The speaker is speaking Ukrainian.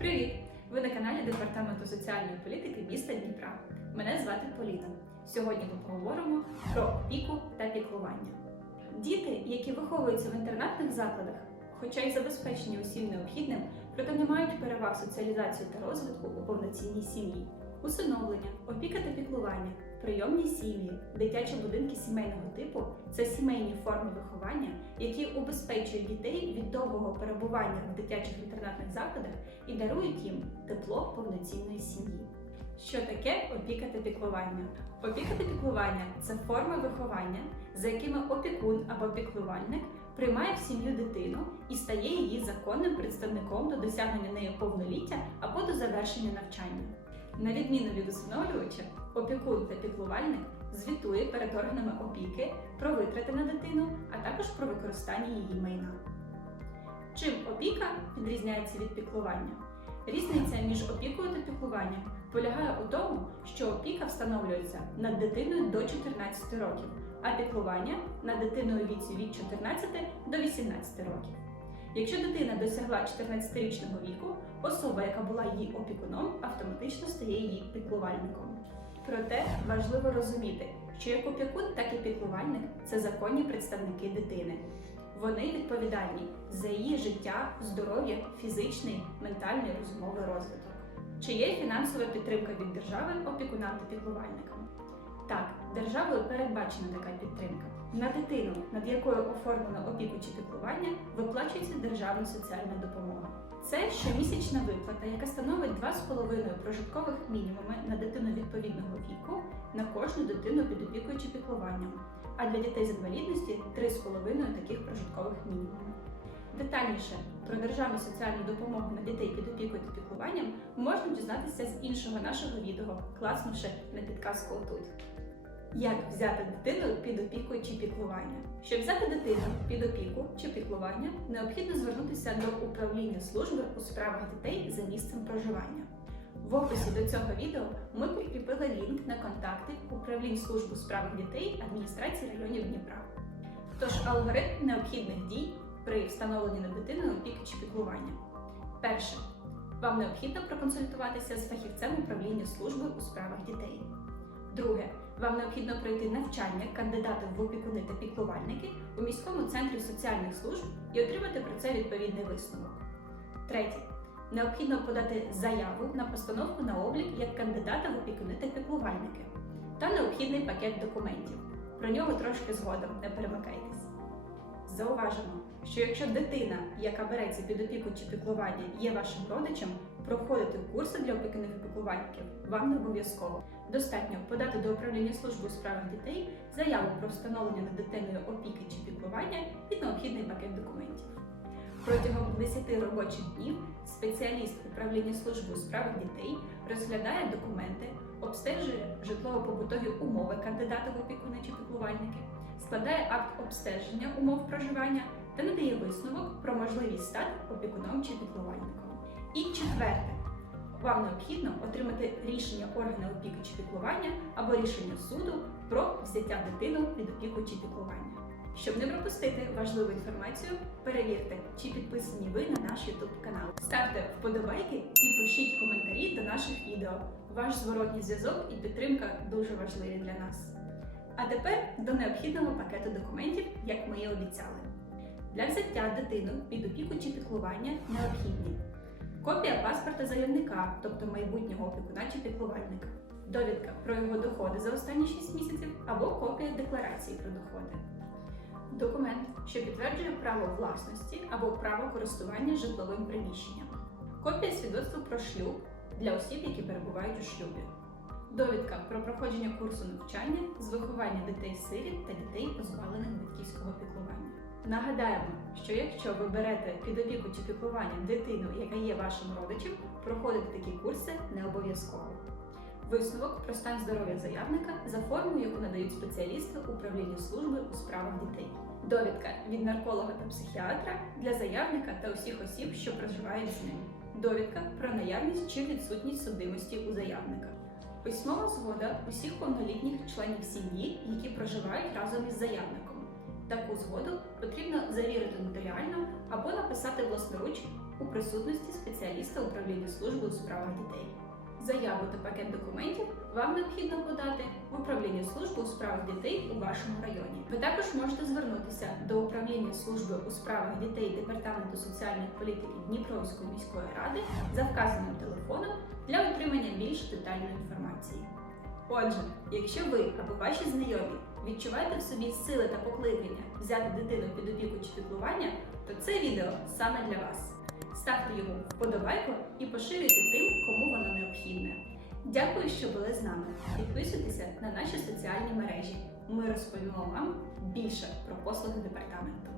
Привіт! Ви на каналі Департаменту соціальної політики міста Дніпра. Мене звати Поліна. Сьогодні ми поговоримо про опіку та піклування. Діти, які виховуються в інтернатних закладах, хоча й забезпечені усім необхідним, проте не мають переваг соціалізації та розвитку у повноцінній сім'ї. Усиновлення, опіка та піклування, прийомні сім'ї, дитячі будинки сімейного типу це сімейні форми виховання, які убезпечують дітей від довгого перебування в дитячих інтернатних закладах і дарують їм тепло повноцінної сім'ї. Що таке опіка та піклування? Опіка та піклування це форми виховання, за якими опікун або піклувальник приймає в сім'ю дитину і стає її законним представником до досягнення нею повноліття або до завершення навчання. На відміну від усиновлювача, опікун та піклувальник звітує перед органами опіки про витрати на дитину, а також про використання її майна. Чим опіка відрізняється від піклування? Різниця між опікою та піклуванням полягає у тому, що опіка встановлюється над дитиною до 14 років, а піклування над дитиною віці від 14 до 18 років. Якщо дитина досягла 14-річного віку, особа, яка була її опікуном, автоматично стає її піклувальником. Проте важливо розуміти, що як опікун, так і піклувальник це законні представники дитини. Вони відповідальні за її життя, здоров'я, фізичний, ментальний, розумовий розвиток. Чи є фінансова підтримка від держави опікунам та піклувальникам? Так, державою передбачена така підтримка. На дитину, над якою оформлено опіку чи піклування, виплачується державна соціальна допомога. Це щомісячна виплата, яка становить 2,5 прожиткових мінімуми на дитину відповідного віку на кожну дитину під опікою чи піклуванням, а для дітей з інвалідності 3,5 таких прожиткових мінімумів. Детальніше про державну соціальну допомогу на дітей під опікою та піклуванням можна дізнатися з іншого нашого відео, класнувши на підказку отут. Як взяти дитину під опікою чи піклування? Щоб взяти дитину під опіку чи піклування, необхідно звернутися до управління служби у справах дітей за місцем проживання. В описі до цього відео ми прикріпили лінк на контакти управлінь служб у справах дітей адміністрації районів Дніпра. Тож алгоритм необхідних дій при встановленні над дитиною опіки чи піклування. Перше. Вам необхідно проконсультуватися з фахівцем управління служби у справах дітей. Друге. Вам необхідно пройти навчання кандидатів в опікуни та піклувальники у міському центрі соціальних служб і отримати про це відповідний висновок. Третє. Необхідно подати заяву на постановку на облік як кандидата в опікуни та піклувальники та необхідний пакет документів. Про нього трошки згодом, не перемикайтесь. Зауважимо, що якщо дитина, яка береться під опіку чи піклування, є вашим родичем, проходити курси для опікунів і піклувальників вам не обов'язково. Достатньо подати до управління служби у справах дітей заяву про встановлення над дитиною опіки чи піклування і необхідний пакет документів. Протягом 10 робочих днів спеціаліст управління служби у справах дітей розглядає документи, обстежує житлово-побутові умови кандидата в опікуни чи піклувальники, складає акт обстеження умов проживання та надає висновок про можливість стати опікуном чи піклувальником. І четверте. Вам необхідно отримати рішення органу опіки чи піклування або рішення суду про взяття дитину під опіку чи піклування. Щоб не пропустити важливу інформацію, перевірте, чи підписані ви на наш YouTube канал. Ставте вподобайки і пишіть коментарі до наших відео. Ваш зворотній зв'язок і підтримка дуже важливі для нас. А тепер до необхідного пакету документів, як ми і обіцяли. Для взяття дитину під опіку чи піклування необхідні копія паспорта заявника, тобто майбутнього опікуна чи піклувальника, довідка про його доходи за останні 6 місяців або копія декларації про доходи. Документ, що підтверджує право власності або право користування житловим приміщенням. Копія свідоцтва про шлюб для осіб, які перебувають у шлюбі. Довідка про проходження курсу навчання з виховання дітей-сиріт та дітей, позбавлених батьківського піклування. Нагадаємо, що якщо ви берете під опіку чи піклування дитину, яка є вашим родичем, проходити такі курси не обов'язково. Висновок про стан здоров'я заявника за формою, яку надають спеціалісти управління служби у справах дітей. Довідка від нарколога та психіатра для заявника та усіх осіб, що проживають з ним. Довідка про наявність чи відсутність судимості у заявника. Письмова згода усіх повнолітніх членів сім'ї, які проживають разом із заявником. Таку згоду потрібно завірити нотаріально або написати власноруч у присутності спеціаліста управління служби у справах дітей. Заяву та пакет документів вам необхідно подати в управління служби у справах дітей у вашому районі. Ви також можете звернутися до управління служби у справах дітей Департаменту соціальної політики Дніпровської міської ради за вказаним телефоном для отримання більш детальної інформації. Отже, якщо ви або ваші знайомі відчуваєте в собі сили та покликання взяти дитину під опіку чи піклування, то це відео саме для вас. Ставте йому вподобайку і поширюйте тим, кому воно необхідне. Дякую, що були з нами. Підписуйтеся на наші соціальні мережі. Ми розповімо вам більше про послуги департаменту.